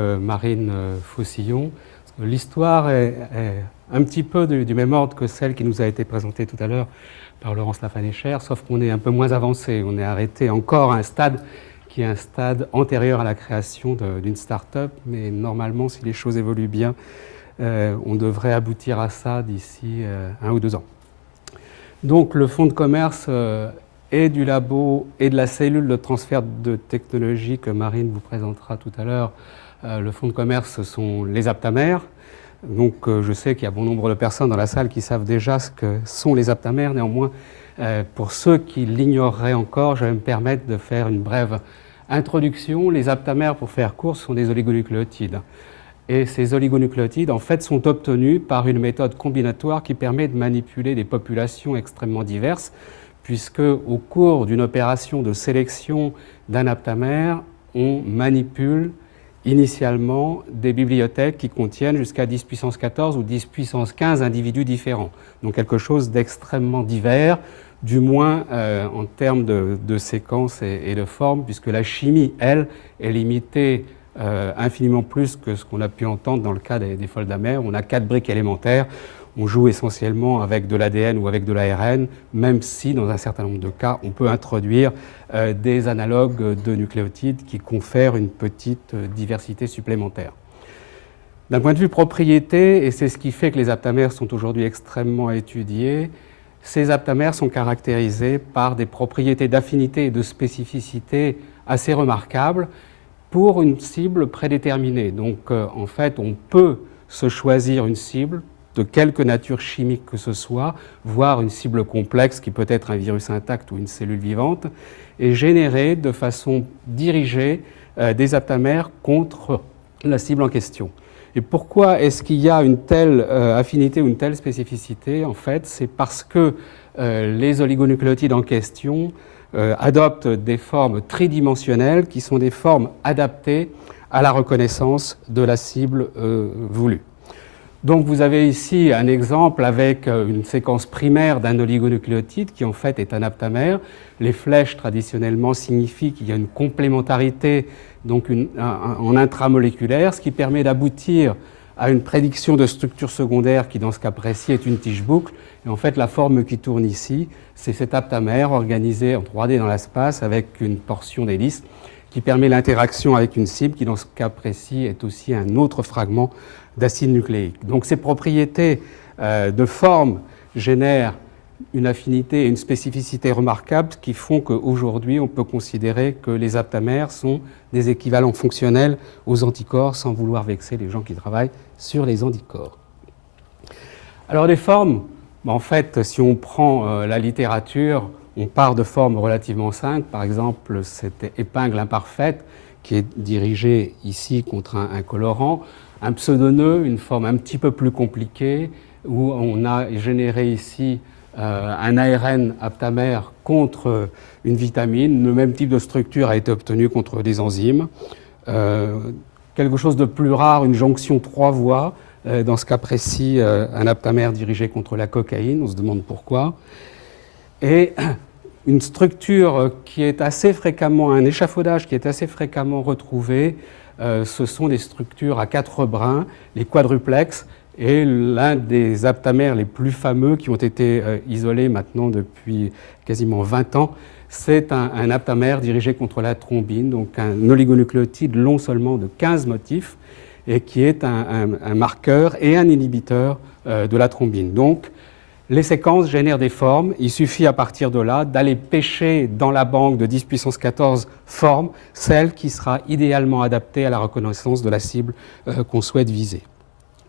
Marine Faucillon. L'histoire est un petit peu du même ordre que celle qui nous a été présentée tout à l'heure par Laurence Lafanéchère, sauf qu'on est un peu moins avancé. On est arrêté encore à un stade qui est un stade antérieur à la création d'une start-up, mais normalement, si les choses évoluent bien, on devrait aboutir à ça d'ici 1 ou 2 ans. Donc le fonds de commerce et du labo et de la cellule de transfert de technologie que Marine vous présentera tout à l'heure. Le fonds de commerce, ce sont les aptamères. Donc je sais qu'il y a bon nombre de personnes dans la salle qui savent déjà ce que sont les aptamères. Néanmoins, pour ceux qui l'ignoreraient encore, je vais me permettre de faire une brève introduction. Les aptamères, pour faire court, sont des oligonucléotides. Et ces oligonucléotides, en fait, sont obtenus par une méthode combinatoire qui permet de manipuler des populations extrêmement diverses, puisque au cours d'une opération de sélection d'un aptamère, on manipule initialement des bibliothèques qui contiennent jusqu'à 10 puissance 14 ou 10 puissance 15 individus différents. Donc quelque chose d'extrêmement divers, du moins en termes de séquences et de formes, puisque la chimie, elle, est limitée infiniment plus que ce qu'on a pu entendre dans le cas des foldamères. On a 4 briques élémentaires. On joue essentiellement avec de l'ADN ou avec de l'ARN, même si, dans un certain nombre de cas, on peut introduire des analogues de nucléotides qui confèrent une petite diversité supplémentaire. D'un point de vue propriété, et c'est ce qui fait que les aptamères sont aujourd'hui extrêmement étudiés, ces aptamères sont caractérisés par des propriétés d'affinité et de spécificité assez remarquables pour une cible prédéterminée. Donc, en fait, on peut se choisir une cible de quelque nature chimique que ce soit, voire une cible complexe qui peut être un virus intact ou une cellule vivante, et générer de façon dirigée des aptamères contre la cible en question. Et pourquoi est-ce qu'il y a une telle affinité ou une telle spécificité? En fait, c'est parce que les oligonucléotides en question adoptent des formes tridimensionnelles qui sont des formes adaptées à la reconnaissance de la cible voulue. Donc vous avez ici un exemple avec une séquence primaire d'un oligonucléotide qui en fait est un aptamère. Les flèches traditionnellement signifient qu'il y a une complémentarité donc en intramoléculaire, ce qui permet d'aboutir à une prédiction de structure secondaire qui dans ce cas précis est une tige boucle. Et en fait la forme qui tourne ici, c'est cet aptamère organisé en 3D dans l'espace avec une portion d'hélice qui permet l'interaction avec une cible qui dans ce cas précis est aussi un autre fragment d'acide nucléique. Donc ces propriétés de forme génèrent une affinité et une spécificité remarquables qui font qu'aujourd'hui on peut considérer que les aptamères sont des équivalents fonctionnels aux anticorps sans vouloir vexer les gens qui travaillent sur les anticorps. Alors les formes, en fait si on prend la littérature, on part de formes relativement simples, par exemple cette épingle imparfaite qui est dirigée ici contre un colorant, un pseudonœud, une forme un petit peu plus compliquée, où on a généré ici un ARN aptamère contre une vitamine. Le même type de structure a été obtenu contre des enzymes. Quelque chose de plus rare, une jonction 3 voies, dans ce cas précis, un aptamère dirigé contre la cocaïne, on se demande pourquoi. Et une structure qui est assez fréquemment, un échafaudage qui est assez fréquemment retrouvé, ce sont des structures à 4 brins, les quadruplex, et l'un des aptamères les plus fameux qui ont été isolés maintenant depuis quasiment 20 ans, c'est un aptamère dirigé contre la thrombine, donc un oligonucléotide long seulement de 15 motifs, et qui est un marqueur et un inhibiteur de la thrombine. Donc, les séquences génèrent des formes. Il suffit à partir de là d'aller pêcher dans la banque de 10 puissance 14 formes, celle qui sera idéalement adaptée à la reconnaissance de la cible qu'on souhaite viser.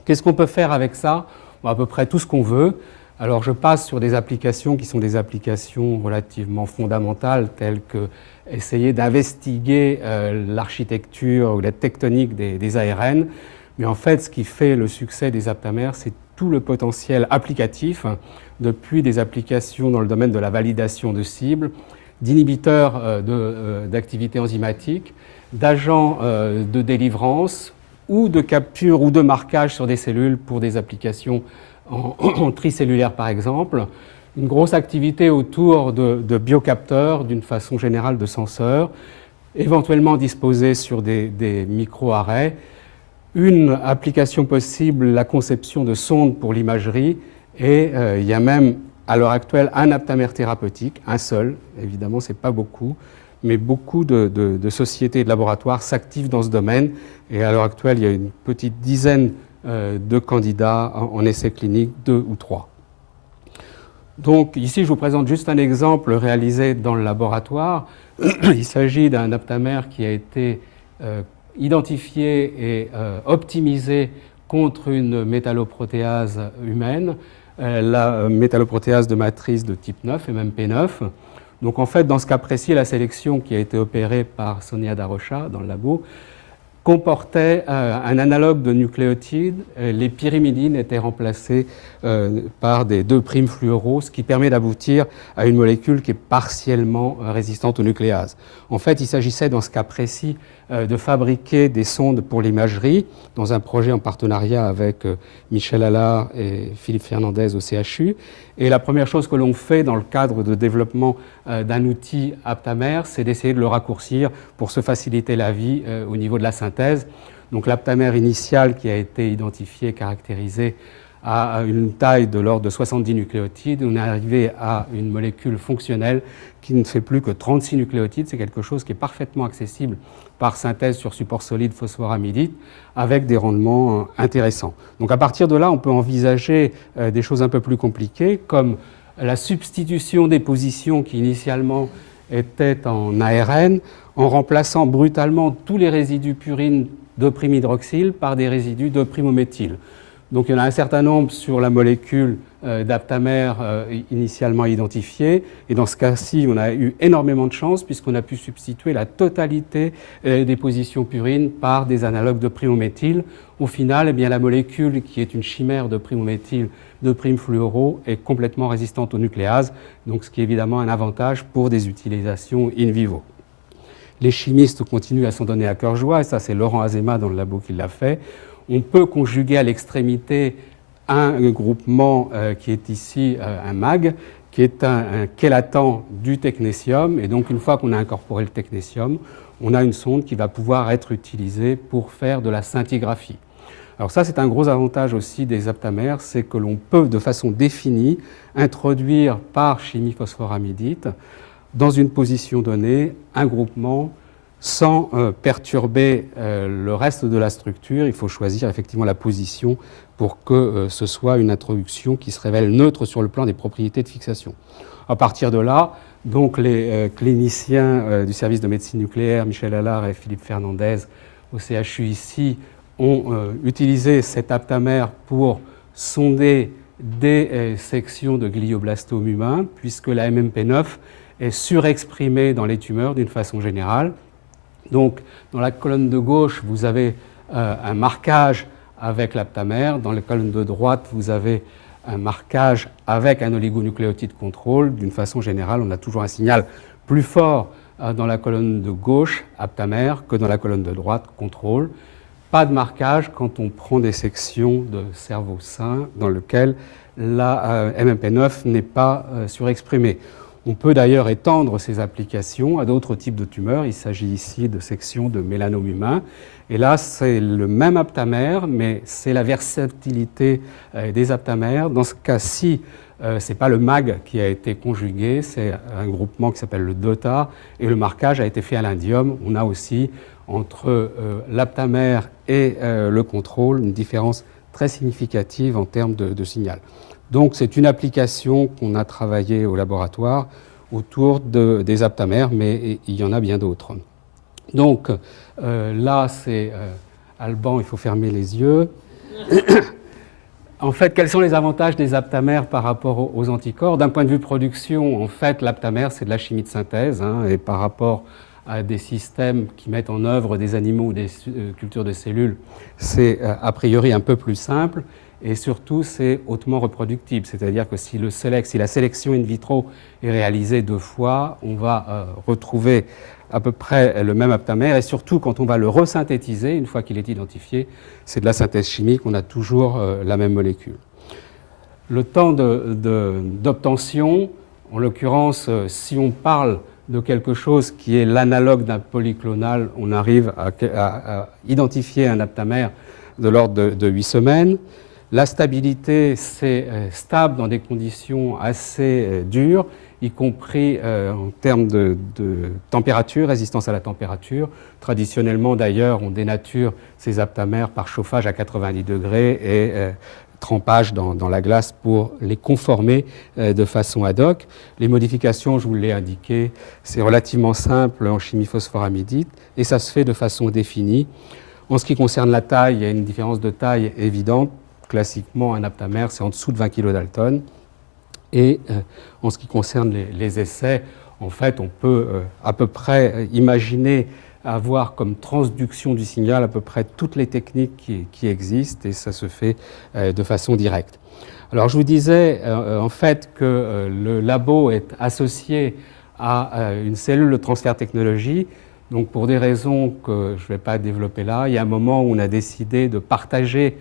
Qu'est-ce qu'on peut faire avec ça? À peu près tout ce qu'on veut. Alors je passe sur des applications qui sont des applications relativement fondamentales, telles que essayer d'investiguer l'architecture ou la tectonique des ARN. Mais en fait, ce qui fait le succès des aptamères, c'est tout le potentiel applicatif, depuis des applications dans le domaine de la validation de cibles, d'inhibiteurs d'activité enzymatique, d'agents de délivrance ou de capture ou de marquage sur des cellules pour des applications en tricellulaire par exemple, une grosse activité autour de biocapteurs, d'une façon générale de senseurs, éventuellement disposés sur des micro-arrêts, Une application possible, la conception de sondes pour l'imagerie, et il y a même à l'heure actuelle un aptamère thérapeutique, un seul, évidemment ce n'est pas beaucoup, mais beaucoup de sociétés et de laboratoires s'activent dans ce domaine, et à l'heure actuelle il y a une petite dizaine de candidats en essais cliniques, 2 ou 3. Donc ici je vous présente juste un exemple réalisé dans le laboratoire. Il s'agit d'un aptamère qui a été identifié et optimisé contre une métalloprotéase humaine, la métalloprotéase de matrice de type 9, MMP9. Donc en fait, dans ce cas précis, la sélection qui a été opérée par Sonia Darocha dans le labo comportait un analogue de nucléotides. Les pyrimidines étaient remplacées par des 2' fluoro, ce qui permet d'aboutir à une molécule qui est partiellement résistante aux nucléases. En fait, il s'agissait dans ce cas précis de fabriquer des sondes pour l'imagerie dans un projet en partenariat avec Michel Allard et Philippe Fernandez au CHU. Et la première chose que l'on fait dans le cadre de développement d'un outil aptamère, c'est d'essayer de le raccourcir pour se faciliter la vie au niveau de la synthèse. Donc l'aptamère initial qui a été identifié, caractérisé, à une taille de l'ordre de 70 nucléotides. On est arrivé à une molécule fonctionnelle qui ne fait plus que 36 nucléotides. C'est quelque chose qui est parfaitement accessible par synthèse sur support solide phosphoramidite avec des rendements intéressants. Donc à partir de là, on peut envisager des choses un peu plus compliquées comme la substitution des positions qui initialement étaient en ARN en remplaçant brutalement tous les résidus purines d'hydroxyle par des résidus de primométhyle. Donc il y en a un certain nombre sur la molécule d'aptamère initialement identifiée. Et dans ce cas-ci, on a eu énormément de chance puisqu'on a pu substituer la totalité des positions purines par des analogues de primométhyle. Au final, eh bien, la molécule qui est une chimère de primométhyle de fluoro est complètement résistante aux nucléases, donc ce qui est évidemment un avantage pour des utilisations in vivo. Les chimistes continuent à s'en donner à cœur joie, et ça c'est Laurent Azéma dans le labo qui l'a fait. On peut conjuguer à l'extrémité un groupement qui est ici un MAG, qui est un chélatant du technétium. Et donc, une fois qu'on a incorporé le technétium, on a une sonde qui va pouvoir être utilisée pour faire de la scintigraphie. Alors ça, c'est un gros avantage aussi des aptamères, c'est que l'on peut, de façon définie, introduire par chimie phosphoramidite, dans une position donnée, un groupement sans perturber le reste de la structure. Il faut choisir effectivement la position pour que ce soit une introduction qui se révèle neutre sur le plan des propriétés de fixation. À partir de là, donc les cliniciens du service de médecine nucléaire, Michel Allard et Philippe Fernandez au CHU ici, ont utilisé cet aptamère pour sonder des sections de glioblastome humain, puisque la MMP9 est surexprimée dans les tumeurs d'une façon générale. Donc, dans la colonne de gauche, vous avez un marquage avec l'aptamère. Dans la colonne de droite, vous avez un marquage avec un oligonucléotide contrôle. D'une façon générale, on a toujours un signal plus fort dans la colonne de gauche, aptamère, que dans la colonne de droite, contrôle. Pas de marquage quand on prend des sections de cerveau sain dans lesquelles la MMP9 n'est pas surexprimée. On peut d'ailleurs étendre ces applications à d'autres types de tumeurs. Il s'agit ici de sections de mélanome humain. Et là, c'est le même aptamère, mais c'est la versatilité des aptamères. Dans ce cas-ci, ce n'est pas le MAG qui a été conjugué, c'est un groupement qui s'appelle le DOTA, et le marquage a été fait à l'indium. On a aussi, entre l'aptamère et le contrôle, une différence très significative en termes de signal. Donc c'est une application qu'on a travaillée au laboratoire autour des aptamères, mais il y en a bien d'autres. Donc là, c'est Alban, il faut fermer les yeux. En fait, quels sont les avantages des aptamères par rapport aux anticorps? D'un point de vue production, en fait, l'aptamère, c'est de la chimie de synthèse, et par rapport à des systèmes qui mettent en œuvre des animaux ou des cultures de cellules, c'est a priori un peu plus simple. Et surtout, c'est hautement reproductible, c'est-à-dire que si la sélection in vitro est réalisée 2 fois, on va retrouver à peu près le même aptamère, et surtout quand on va le resynthétiser, une fois qu'il est identifié, c'est de la synthèse chimique, on a toujours la même molécule. Le temps d'obtention, en l'occurrence, si on parle de quelque chose qui est l'analogue d'un polyclonal, on arrive à identifier un aptamère de l'ordre de 8 semaines. La stabilité, c'est stable dans des conditions assez dures, y compris en termes de température, résistance à la température. Traditionnellement, d'ailleurs, on dénature ces aptamères par chauffage à 90 degrés et trempage dans la glace pour les conformer de façon ad hoc. Les modifications, je vous l'ai indiqué, c'est relativement simple en chimie phosphoramidite et ça se fait de façon définie. En ce qui concerne la taille, il y a une différence de taille évidente. Classiquement, un aptamère, c'est en dessous de 20 kg Dalton. Et en ce qui concerne les essais, en fait, on peut à peu près imaginer avoir comme transduction du signal à peu près toutes les techniques qui existent, et ça se fait de façon directe. Alors je vous disais en fait que le labo est associé à une cellule de transfert technologie. Donc pour des raisons que je ne vais pas développer là, il y a un moment où on a décidé de partager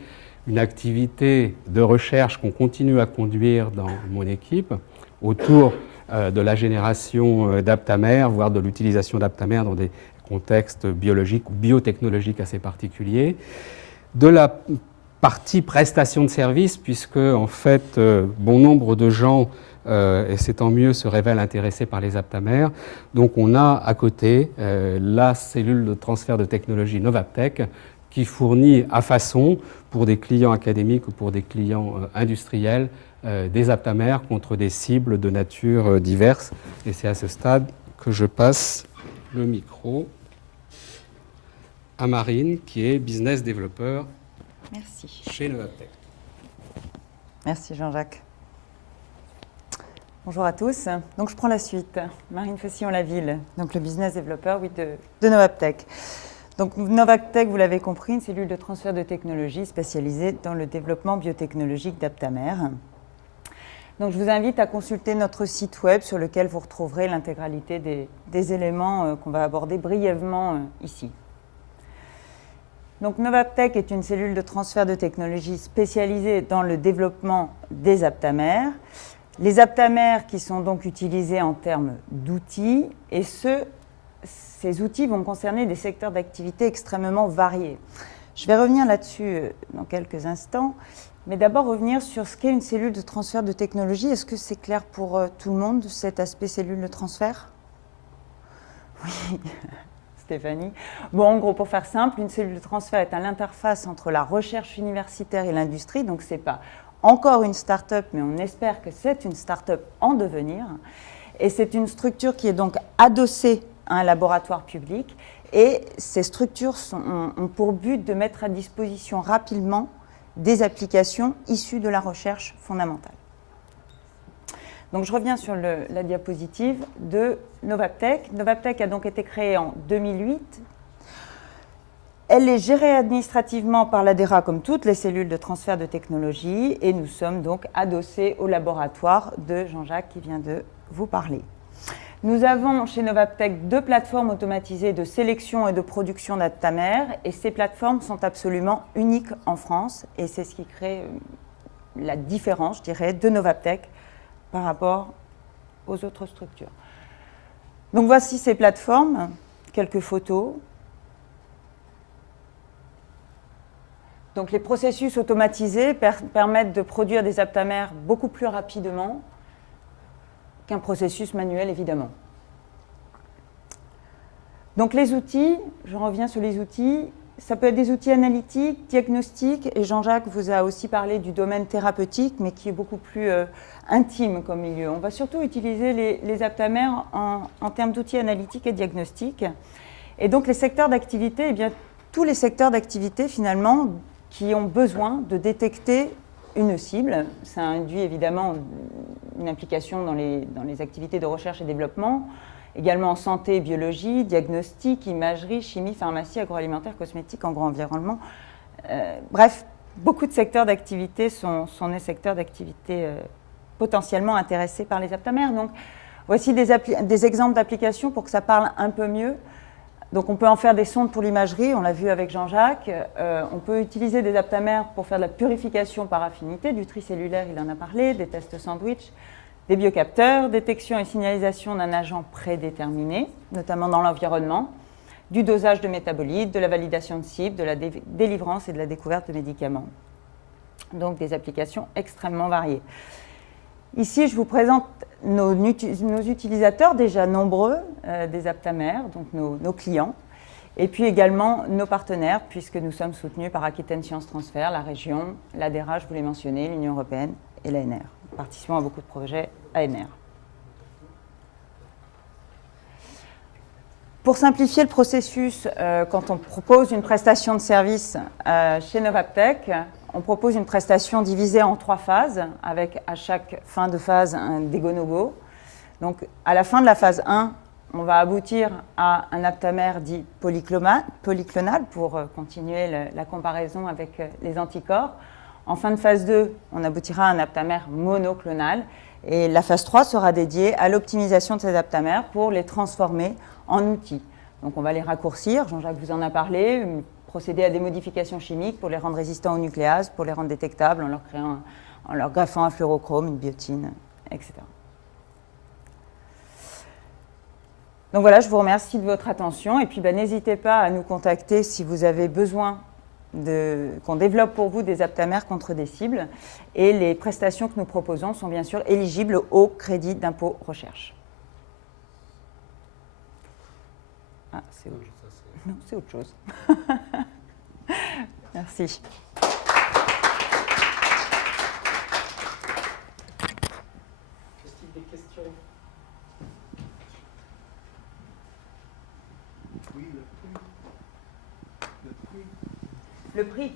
une activité de recherche qu'on continue à conduire dans mon équipe autour de la génération d'aptamères, voire de l'utilisation d'aptamères dans des contextes biologiques ou biotechnologiques assez particuliers. De la partie prestation de services, puisque en fait bon nombre de gens, et c'est tant mieux, se révèlent intéressés par les aptamères. Donc on a à côté la cellule de transfert de technologie Novaptech qui fournit à façon pour des clients académiques ou pour des clients industriels des aptamères contre des cibles de nature diverses. Et c'est à ce stade que je passe le micro à Marine, qui est business développeur chez Novaptech. Merci Jean-Jacques. Bonjour à tous. Donc je prends la suite. Marine Faucillon-Laville, donc le business développeur de Novaptech. Donc Novaptech, vous l'avez compris, une cellule de transfert de technologie spécialisée dans le développement biotechnologique d'aptamères. Donc je vous invite à consulter notre site web sur lequel vous retrouverez l'intégralité des éléments qu'on va aborder brièvement ici. Donc Novaptech est une cellule de transfert de technologie spécialisée dans le développement des aptamères. Les aptamères qui sont donc utilisés en termes d'outils, et ces outils vont concerner des secteurs d'activité extrêmement variés. Je vais revenir là-dessus dans quelques instants, mais d'abord revenir sur ce qu'est une cellule de transfert de technologie. Est-ce que c'est clair pour tout le monde, cet aspect cellule de transfert? Oui, Stéphanie. Bon, en gros, pour faire simple, une cellule de transfert est à l'interface entre la recherche universitaire et l'industrie, donc ce n'est pas encore une start-up, mais on espère que c'est une start-up en devenir. Et c'est une structure qui est donc adossée à un laboratoire public. Et ces structures ont pour but de mettre à disposition rapidement des applications issues de la recherche fondamentale. Donc je reviens sur la diapositive de Novaptech. Novaptech a donc été créée en 2008. Elle est gérée administrativement par l'ADERA comme toutes les cellules de transfert de technologie et nous sommes donc adossés au laboratoire de Jean-Jacques qui vient de vous parler. Nous avons chez Novaptech 2 plateformes automatisées de sélection et de production d'aptamères et ces plateformes sont absolument uniques en France et c'est ce qui crée la différence, je dirais, de Novaptech par rapport aux autres structures. Donc voici ces plateformes, quelques photos. Donc les processus automatisés permettent de produire des aptamères beaucoup plus rapidement qu'un processus manuel, évidemment. Donc les outils, je reviens sur les outils, ça peut être des outils analytiques, diagnostiques, et Jean-Jacques vous a aussi parlé du domaine thérapeutique, mais qui est beaucoup plus intime comme milieu. On va surtout utiliser les aptamères en termes d'outils analytiques et diagnostiques. Et donc les secteurs d'activité, eh bien, tous les secteurs d'activité finalement qui ont besoin de détecter une cible. Ça induit évidemment une implication dans les activités de recherche et développement, également en santé et biologie, diagnostic, imagerie, chimie, pharmacie, agroalimentaire, cosmétique, agro-environnement. Bref, beaucoup de secteurs d'activité sont des secteurs d'activité potentiellement intéressés par les aptamères. Donc, voici des exemples d'applications pour que ça parle un peu mieux. Donc on peut en faire des sondes pour l'imagerie, on l'a vu avec Jean-Jacques. On peut utiliser des aptamères pour faire de la purification par affinité, du tri cellulaire, il en a parlé, des tests sandwich, des biocapteurs, détection et signalisation d'un agent prédéterminé, notamment dans l'environnement, du dosage de métabolites, de la validation de cibles, de la délivrance et de la découverte de médicaments. Donc des applications extrêmement variées. Ici, je vous présente nos utilisateurs déjà nombreux des aptamères, donc nos clients, et puis également nos partenaires, puisque nous sommes soutenus par Aquitaine Sciences Transfert, la région, l'ADERA, je vous l'ai mentionné, l'Union européenne et l'ANR. Nous participons à beaucoup de projets ANR. Pour simplifier le processus, quand on propose une prestation de service chez Novaptech, on propose une prestation divisée en 3 phases, avec à chaque fin de phase des go-no-go. Donc, à la fin de la phase 1, on va aboutir à un aptamère dit polyclonal pour continuer la comparaison avec les anticorps. En fin de phase 2, on aboutira à un aptamère monoclonal. Et la phase 3 sera dédiée à l'optimisation de ces aptamères pour les transformer en outils. Donc, on va les raccourcir. Jean-Jacques vous en a parlé. Procéder à des modifications chimiques pour les rendre résistants aux nucléases, pour les rendre détectables en leur graffant un fluorochrome, une biotine, etc. Donc voilà, je vous remercie de votre attention et puis n'hésitez pas à nous contacter si vous avez besoin qu'on développe pour vous des aptamères contre des cibles. Et les prestations que nous proposons sont bien sûr éligibles au crédit d'impôt recherche. Ah, c'est autre chose. Non, c'est autre chose. Merci. Est-ce qu'il y a des questions? Oui, le prix.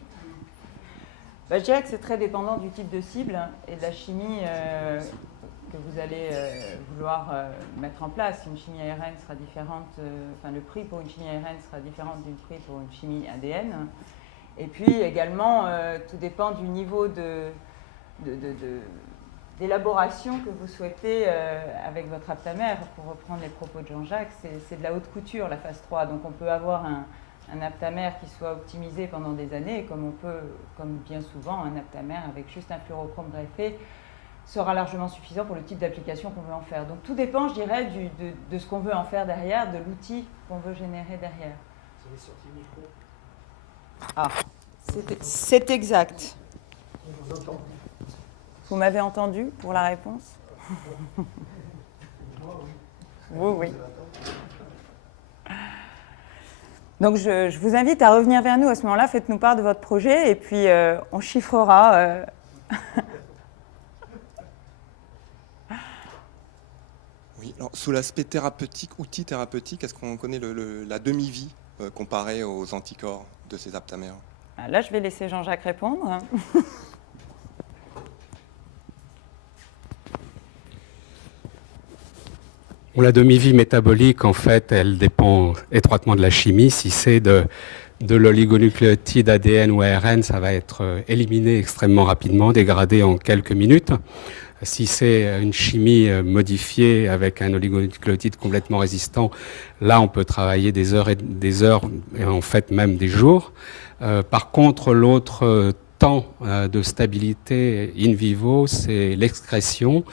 Je dirais que c'est très dépendant du type de cible et de la chimie que vous allez vouloir mettre en place. Une chimie ARN sera différente, le prix pour une chimie ARN sera différent du prix pour une chimie ADN. Et puis également, tout dépend du niveau d'élaboration que vous souhaitez avec votre aptamère. Pour reprendre les propos de Jean-Jacques, c'est de la haute couture, la phase 3. Donc on peut avoir un aptamère qui soit optimisé pendant des années, comme bien souvent, un aptamère avec juste un fluorochrome greffé sera largement suffisant pour le type d'application qu'on veut en faire. Donc tout dépend, je dirais, de ce qu'on veut en faire derrière, de l'outil qu'on veut générer derrière. Vous avez sorti le micro. Ah, c'est exact. On vous entend. Vous m'avez entendu pour la réponse? Oui. Donc je vous invite à revenir vers nous à ce moment-là, faites-nous part de votre projet et puis on chiffrera. Oui, alors, sous l'aspect thérapeutique, outil thérapeutique, est-ce qu'on connaît la demi-vie comparée aux anticorps de ces aptamères? Là, je vais laisser Jean-Jacques répondre. La demi-vie métabolique, en fait, elle dépend étroitement de la chimie. Si c'est de l'oligonucléotide ADN ou ARN, ça va être éliminé extrêmement rapidement, dégradé en quelques minutes. Si c'est une chimie modifiée avec un oligonucléotide complètement résistant, là, on peut travailler des heures et en fait même des jours. Par contre, l'autre temps de stabilité in vivo, c'est l'excrétion.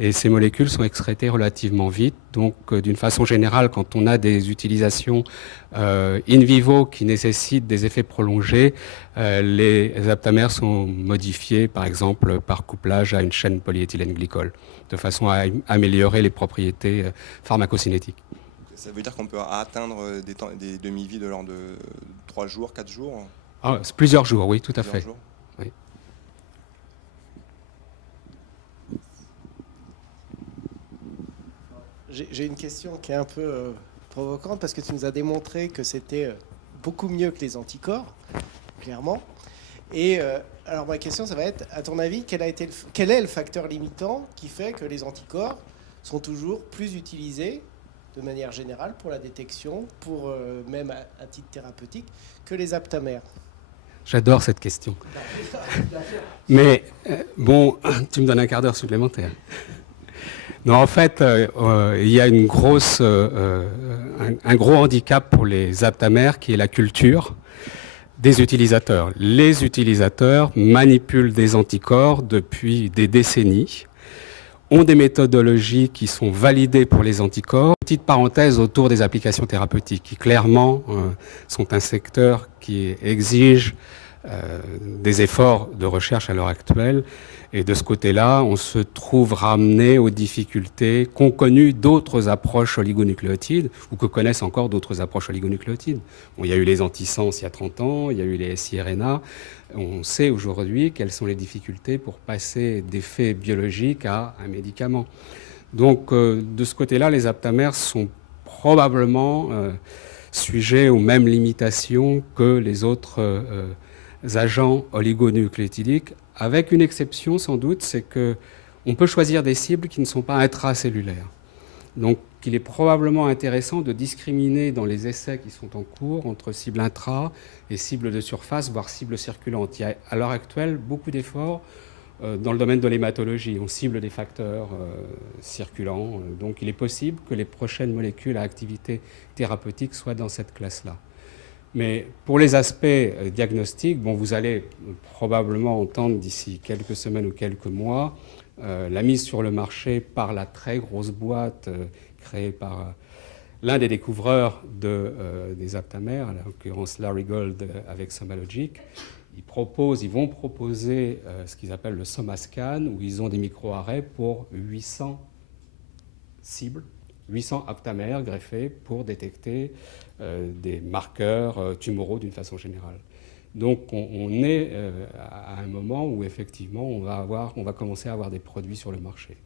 Et ces molécules sont excrétées relativement vite. Donc, d'une façon générale, quand on a des utilisations in vivo qui nécessitent des effets prolongés, les aptamères sont modifiés, par exemple, par couplage à une chaîne polyéthylène glycol, de façon à améliorer les propriétés pharmacocinétiques. Ça veut dire qu'on peut atteindre des demi-vies de l'ordre de 3 jours, 4 jours? C'est plusieurs jours, oui, tout à fait. Jours. Oui. J'ai une question qui est un peu provocante parce que tu nous as démontré que c'était beaucoup mieux que les anticorps, clairement. Et alors ma question, ça va être, à ton avis, quel est le facteur limitant qui fait que les anticorps sont toujours plus utilisés de manière générale pour la détection, pour même à titre thérapeutique, que les aptamères? J'adore cette question. Mais bon, tu me donnes un quart d'heure supplémentaire. Non, en fait, il y a un gros handicap pour les aptamères qui est la culture des utilisateurs. Les utilisateurs manipulent des anticorps depuis des décennies. ont des méthodologies qui sont validées pour les anticorps. Petite parenthèse autour des applications thérapeutiques, qui clairement sont un secteur qui exige des efforts de recherche à l'heure actuelle. Et de ce côté-là, on se trouve ramené aux difficultés qu'ont connues d'autres approches oligonucléotides, ou que connaissent encore d'autres approches oligonucléotides. Bon, il y a eu les antisens il y a 30 ans, il y a eu les siRNA. On sait aujourd'hui quelles sont les difficultés pour passer d'effets biologiques à un médicament. Donc, de ce côté-là, les aptamers sont probablement sujets aux mêmes limitations que les autres agents oligonucléotidiques, avec une exception sans doute, c'est qu'on peut choisir des cibles qui ne sont pas intracellulaires. Donc il est probablement intéressant de discriminer dans les essais qui sont en cours entre cibles intra et cibles de surface, voire cibles circulantes. Il y a à l'heure actuelle beaucoup d'efforts dans le domaine de l'hématologie. On cible des facteurs circulants. Donc il est possible que les prochaines molécules à activité thérapeutique soient dans cette classe-là. Mais pour les aspects diagnostiques, bon, vous allez probablement entendre d'ici quelques semaines ou quelques mois la mise sur le marché par la très grosse boîte créée par l'un des découvreurs des aptamers, en l'occurrence Larry Gold avec Somalogic. Ils vont proposer ce qu'ils appellent le SomaScan, où ils ont des micro-arrêts pour 800 cibles, 800 aptamers greffés pour détecter des marqueurs tumoraux d'une façon générale. Donc on est à un moment où effectivement on va commencer à avoir des produits sur le marché.